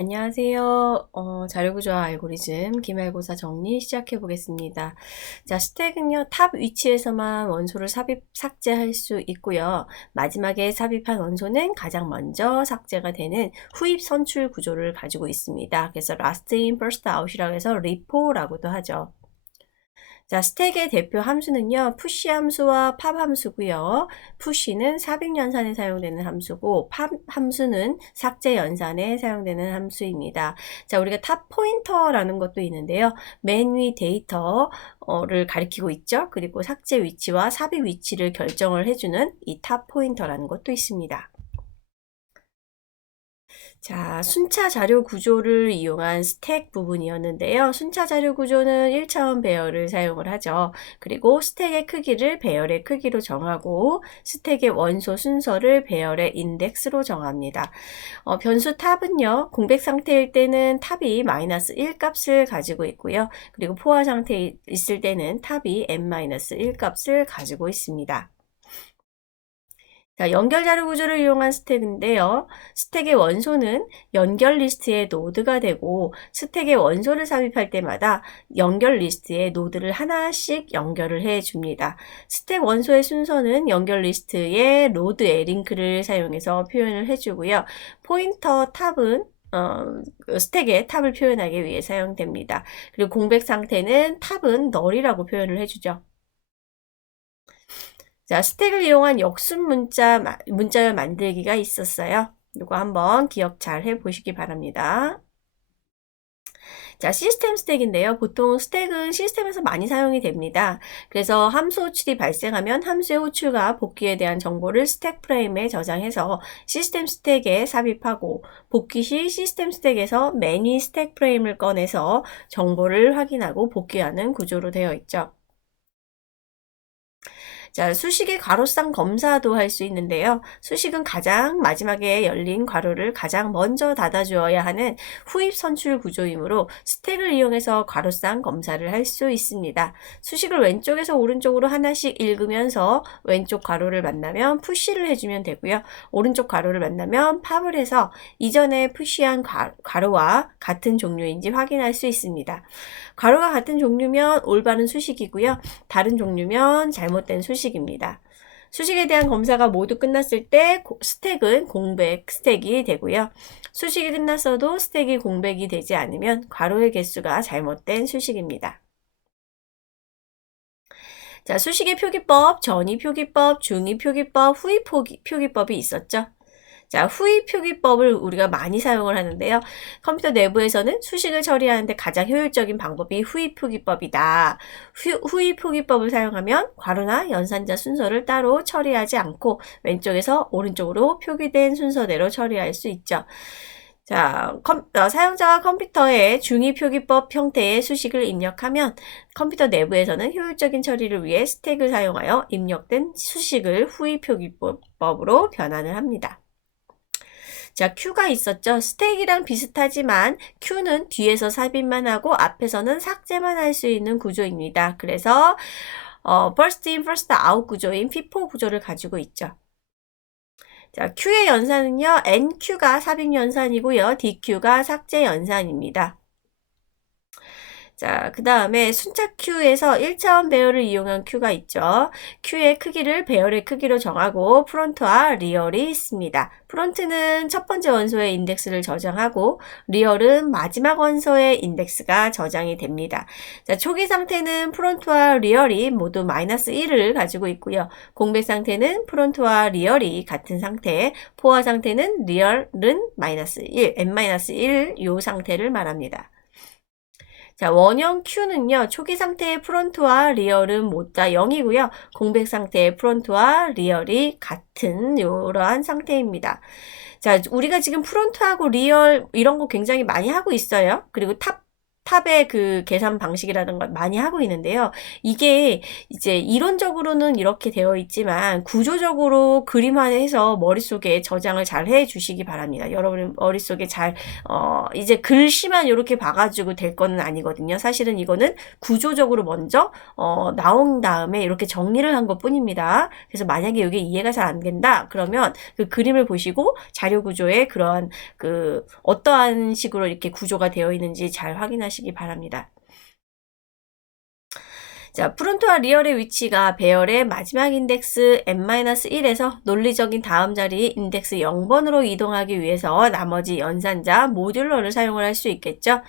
안녕하세요. 자료구조화 알고리즘 기말고사 정리 시작해 보겠습니다. 자, 스택은요, 탑 위치에서만 원소를 삭제할 수 있고요. 마지막에 삽입한 원소는 가장 먼저 삭제가 되는 후입 선출 구조를 가지고 있습니다. 그래서 last in, first out이라고 해서 리포라고도 하죠. 자, 스택의 대표 함수는요, 푸시 함수와 팝 함수고요. 푸시는 삽입 연산에 사용되는 함수고, 팝 함수는 삭제 연산에 사용되는 함수입니다. 자, 우리가 탑 포인터라는 것도 있는데요. 맨 위 데이터를 가리키고 있죠. 그리고 삭제 위치와 삽입 위치를 결정을 해주는 이 탑 포인터라는 것도 있습니다. 자, 순차 자료 구조를 이용한 스택 부분이었는데요. 순차 자료 구조는 1차원 배열을 사용을 하죠. 그리고 스택의 크기를 배열의 크기로 정하고 스택의 원소 순서를 배열의 인덱스로 정합니다. 변수 탑은요. 공백 상태일 때는 탑이 -1 값을 가지고 있고요. 그리고 포화 상태에 있을 때는 탑이 n-1 값을 가지고 있습니다. 자, 연결 자료 구조를 이용한 스택인데요. 스택의 원소는 연결 리스트의 노드가 되고 스택의 원소를 삽입할 때마다 연결 리스트에 노드를 하나씩 연결을 해 줍니다. 스택 원소의 순서는 연결 리스트의 로드의 링크를 사용해서 표현을 해 주고요. 포인터 탑은 스택의 탑을 표현하기 위해 사용됩니다. 그리고 공백 상태는 탑은 널이라고 표현을 해주죠. 자, 스택을 이용한 역순 문자열 만들기가 있었어요. 이거 한번 기억 잘 해보시기 바랍니다. 자, 시스템 스택인데요. 보통 스택은 시스템에서 많이 사용이 됩니다. 그래서 함수 호출이 발생하면 함수의 호출과 복귀에 대한 정보를 스택 프레임에 저장해서 시스템 스택에 삽입하고 복귀 시 시스템 스택에서 매니 스택 프레임을 꺼내서 정보를 확인하고 복귀하는 구조로 되어 있죠. 자, 수식의 괄호상 검사도 할 수 있는데요. 수식은 가장 마지막에 열린 괄호를 가장 먼저 닫아주어야 하는 후입 선출 구조이므로 스택을 이용해서 괄호상 검사를 할 수 있습니다. 수식을 왼쪽에서 오른쪽으로 하나씩 읽으면서 왼쪽 괄호를 만나면 푸시를 해주면 되고요. 오른쪽 괄호를 만나면 팝을 해서 이전에 푸시한 괄호와 같은 종류인지 확인할 수 있습니다. 괄호가 같은 종류면 올바른 수식이고요. 다른 종류면 잘못된 수식입니다. 수식에 대한 검사가 모두 끝났을 때 스택은 공백 스택이 되고요. 수식이 끝났어도 스택이 공백이 되지 않으면 괄호의 개수가 잘못된 수식입니다. 자, 수식의 표기법, 전위 표기법, 중위 표기법, 후위 표기법이 있었죠. 자, 후위 표기법을 우리가 많이 사용을 하는데요. 컴퓨터 내부에서는 수식을 처리하는데 가장 효율적인 방법이 후위 표기법이다. 후위 표기법을 사용하면 괄호나 연산자 순서를 따로 처리하지 않고 왼쪽에서 오른쪽으로 표기된 순서대로 처리할 수 있죠. 자, 사용자가 컴퓨터에 중위 표기법 형태의 수식을 입력하면 컴퓨터 내부에서는 효율적인 처리를 위해 스택을 사용하여 입력된 수식을 후위 표기법으로 변환을 합니다. 자, Q가 있었죠. 스택이랑 비슷하지만 Q는 뒤에서 삽입만 하고 앞에서는 삭제만 할 수 있는 구조입니다. 그래서 first in, first out 구조인 FIFO 구조를 가지고 있죠. 자, Q의 연산은요. NQ가 삽입 연산이고요. DQ가 삭제 연산입니다. 자, 그 다음에 순차 Q에서 1차원 배열을 이용한 Q가 있죠. Q의 크기를 배열의 크기로 정하고 프론트와 리얼이 있습니다. 프론트는 첫 번째 원소의 인덱스를 저장하고 리얼은 마지막 원소의 인덱스가 저장이 됩니다. 자, 초기 상태는 프론트와 리얼이 모두 -1을 가지고 있고요. 공백 상태는 프론트와 리얼이 같은 상태, 포화 상태는 리얼은 -1, n-1 요 상태를 말합니다. 자, 원형 Q는요, 초기 상태의 프론트와 리얼은 모두 다 0이고요. 공백 상태의 프론트와 리얼이 같은 이러한 상태입니다. 자, 우리가 지금 프론트하고 리얼 이런 거 굉장히 많이 하고 있어요. 그리고 탑 탑의 그 계산 방식이라는 걸 많이 하고 있는데요. 이게 이제 이론적으로는 이렇게 되어 있지만 구조적으로 그림화해서 머릿속에 저장을 잘 해 주시기 바랍니다. 여러분 머릿속에 잘 이제 글씨만 이렇게 봐가지고 될 거는 아니거든요. 사실은 이거는 구조적으로 먼저 나온 다음에 이렇게 정리를 한 것뿐입니다. 그래서 만약에 이게 이해가 잘 안 된다 그러면 그 그림을 보시고 자료 구조에 그러한 그 어떠한 식으로 이렇게 구조가 되어 있는지 잘 확인하시기 바랍니다. 자, 프론트와 리얼의 위치가 배열의 마지막 인덱스 n-1에서 논리적인 다음 자리 인덱스 0번으로 이동하기 위해서 나머지 연산자 모듈러를 사용을 할 수 있겠죠.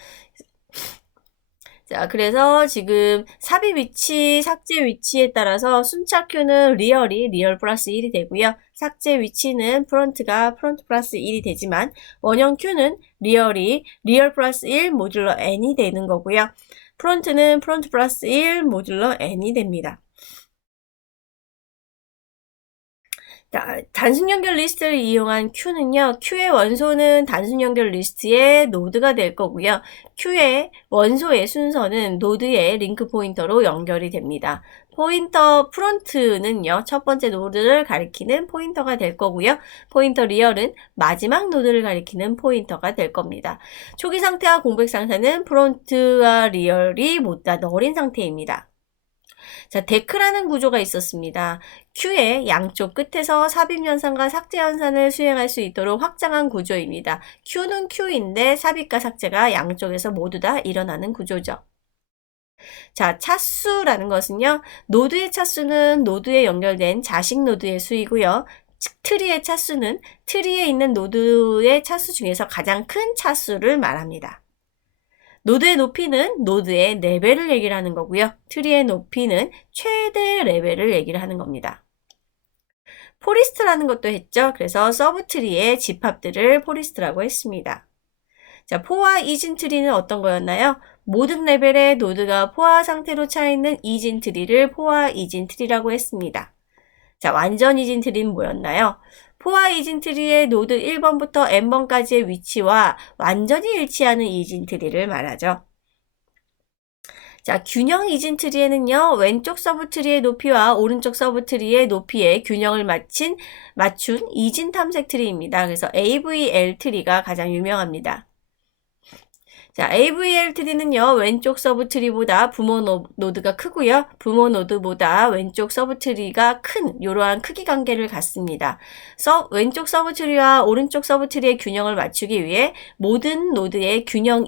자, 그래서 지금 삽입 위치, 삭제 위치에 따라서 순차 Q는 리얼이 리얼 플러스 1이 되고요. 삭제 위치는 프론트가 프론트 플러스 1이 되지만 원형 Q는 리얼이 리얼 플러스 1 모듈러 n이 되는 거고요. 프론트는 프론트 플러스 1 모듈러 n이 됩니다. 자, 단순 연결 리스트를 이용한 Q는요, Q의 원소는 단순 연결 리스트의 노드가 될 거고요. Q의 원소의 순서는 노드의 링크 포인터로 연결이 됩니다. 포인터 프론트는요, 첫 번째 노드를 가리키는 포인터가 될 거고요. 포인터 리얼은 마지막 노드를 가리키는 포인터가 될 겁니다. 초기 상태와 공백 상태는 프론트와 리얼이 모두 다 널인 상태입니다. 자, 데크라는 구조가 있었습니다. Q의 양쪽 끝에서 삽입 연산과 삭제 연산을 수행할 수 있도록 확장한 구조입니다. Q는 Q인데 삽입과 삭제가 양쪽에서 모두 다 일어나는 구조죠. 자, 차수라는 것은요, 노드의 차수는 노드에 연결된 자식 노드의 수이고요. 트리의 차수는 트리에 있는 노드의 차수 중에서 가장 큰 차수를 말합니다. 노드의 높이는 노드의 레벨을 얘기를 하는 거고요. 트리의 높이는 최대 레벨을 얘기를 하는 겁니다. 포리스트라는 것도 했죠. 그래서 서브트리의 집합들을 포리스트라고 했습니다. 자, 포화 이진 트리는 어떤 거였나요? 모든 레벨의 노드가 포화 상태로 차있는 이진 트리를 포화 이진 트리라고 했습니다. 자, 완전 이진 트리는 뭐였나요? 포화 이진 트리의 노드 1번부터 n번까지의 위치와 완전히 일치하는 이진 트리를 말하죠. 자, 균형 이진 트리에는요, 왼쪽 서브 트리의 높이와 오른쪽 서브 트리의 높이의 균형을 맞춘 이진 탐색 트리입니다. 그래서 AVL 트리가 가장 유명합니다. 자, AVL 트리는요, 왼쪽 서브 트리보다 부모 노드가 크고요. 부모 노드보다 왼쪽 서브 트리가 큰 이러한 크기 관계를 갖습니다. 왼쪽 서브 트리와 오른쪽 서브 트리의 균형을 맞추기 위해 모든 노드의 균형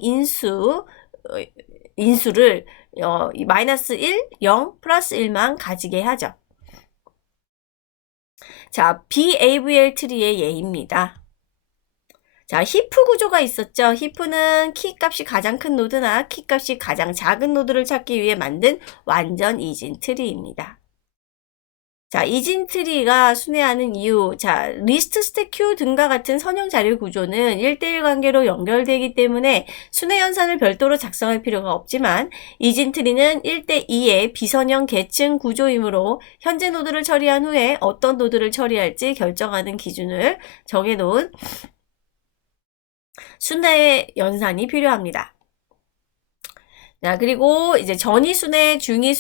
인수를 마이너스 1, 0, 플러스 1만 가지게 하죠. 자, BAVL 트리의 예입니다. 자, 히프 구조가 있었죠. 히프는 키 값이 가장 큰 노드나 키 값이 가장 작은 노드를 찾기 위해 만든 완전 이진 트리입니다. 자, 이진 트리가 순회하는 이유. 자, 리스트 스택 큐 등과 같은 선형 자료 구조는 1대1 관계로 연결되기 때문에 순회 연산을 별도로 작성할 필요가 없지만 이진 트리는 1대2의 비선형 계층 구조이므로 현재 노드를 처리한 후에 어떤 노드를 처리할지 결정하는 기준을 정해놓은 순회 연산이 필요합니다. 자, 그리고 이제 전이 순회, 중이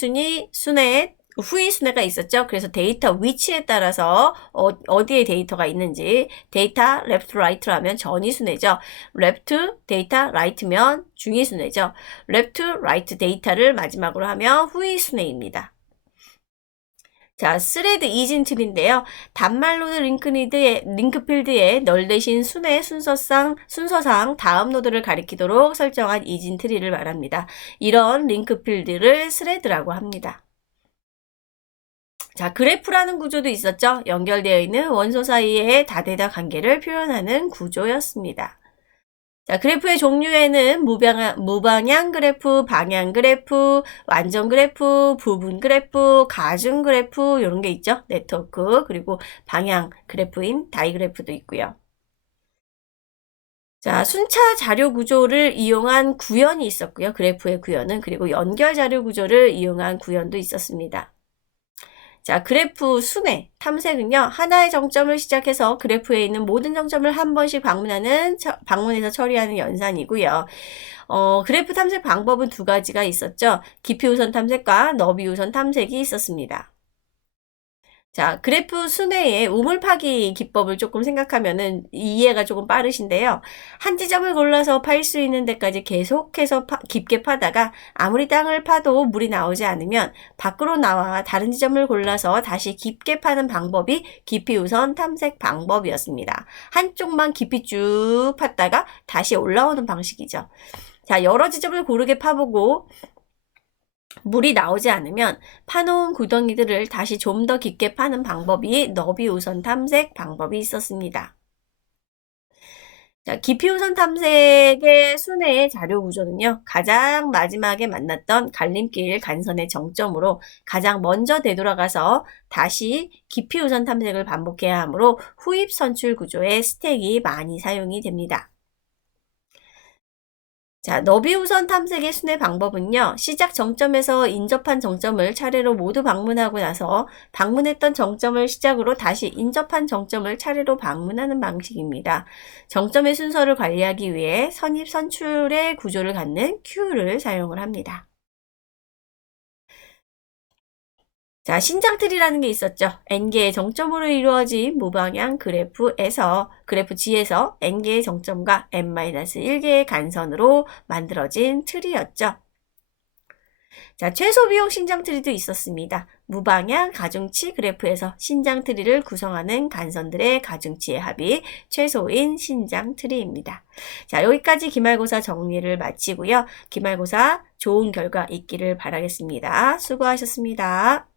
순회, 후이 순회가 있었죠. 그래서 데이터 위치에 따라서 어디에 데이터가 있는지 데이터 레프트 라이트로 하면 전이 순회죠. 레프트 데이터 라이트면 중이 순회죠. 레프트 라이트 데이터를 마지막으로 하면 후이 순회입니다. 자, 스레드 이진 트리인데요. 단말 노드 링크 필드에 널 대신 순서상 다음 노드를 가리키도록 설정한 이진 트리를 말합니다. 이런 링크 필드를 스레드라고 합니다. 자, 그래프라는 구조도 있었죠. 연결되어 있는 원소 사이의 다대다 관계를 표현하는 구조였습니다. 자, 그래프의 종류에는 무방향 그래프, 방향 그래프, 완전 그래프, 부분 그래프, 가중 그래프 이런 게 있죠. 네트워크 그리고 방향 그래프인 다이그래프도 있고요. 자, 순차 자료 구조를 이용한 구현이 있었고요. 그래프의 구현은 그리고 연결 자료 구조를 이용한 구현도 있었습니다. 자, 그래프 순회 탐색은요, 하나의 정점을 시작해서 그래프에 있는 모든 정점을 한 번씩 방문해서 처리하는 연산이고요. 그래프 탐색 방법은 두 가지가 있었죠. 깊이 우선 탐색과 너비 우선 탐색이 있었습니다. 자, 그래프 순회의 우물 파기 기법을 조금 생각하면은 이해가 조금 빠르신데요. 한 지점을 골라서 팔 수 있는 데까지 계속해서 깊게 파다가 아무리 땅을 파도 물이 나오지 않으면 밖으로 나와 다른 지점을 골라서 다시 깊게 파는 방법이 깊이 우선 탐색 방법이었습니다. 한쪽만 깊이 쭉 팠다가 다시 올라오는 방식이죠. 자, 여러 지점을 고르게 파보고 물이 나오지 않으면 파놓은 구덩이들을 다시 좀 더 깊게 파는 방법이 너비 우선 탐색 방법이 있었습니다. 자, 깊이 우선 탐색의 순회의 자료 구조는요, 가장 마지막에 만났던 갈림길 간선의 정점으로 가장 먼저 되돌아가서 다시 깊이 우선 탐색을 반복해야 하므로 후입 선출 구조의 스택이 많이 사용이 됩니다. 자, 너비 우선 탐색의 순회 방법은요, 시작 정점에서 인접한 정점을 차례로 모두 방문하고 나서 방문했던 정점을 시작으로 다시 인접한 정점을 차례로 방문하는 방식입니다. 정점의 순서를 관리하기 위해 선입 선출의 구조를 갖는 큐를 사용을 합니다. 자, 신장틀이라는 게 있었죠. n개의 정점으로 이루어진 무방향 그래프 G에서 n개의 정점과 n-1개의 간선으로 만들어진 틀이었죠. 자, 최소 비용 신장트리도 있었습니다. 무방향 가중치 그래프에서 신장트리를 구성하는 간선들의 가중치의 합이 최소인 신장트리입니다. 자, 여기까지 기말고사 정리를 마치고요. 기말고사 좋은 결과 있기를 바라겠습니다. 수고하셨습니다.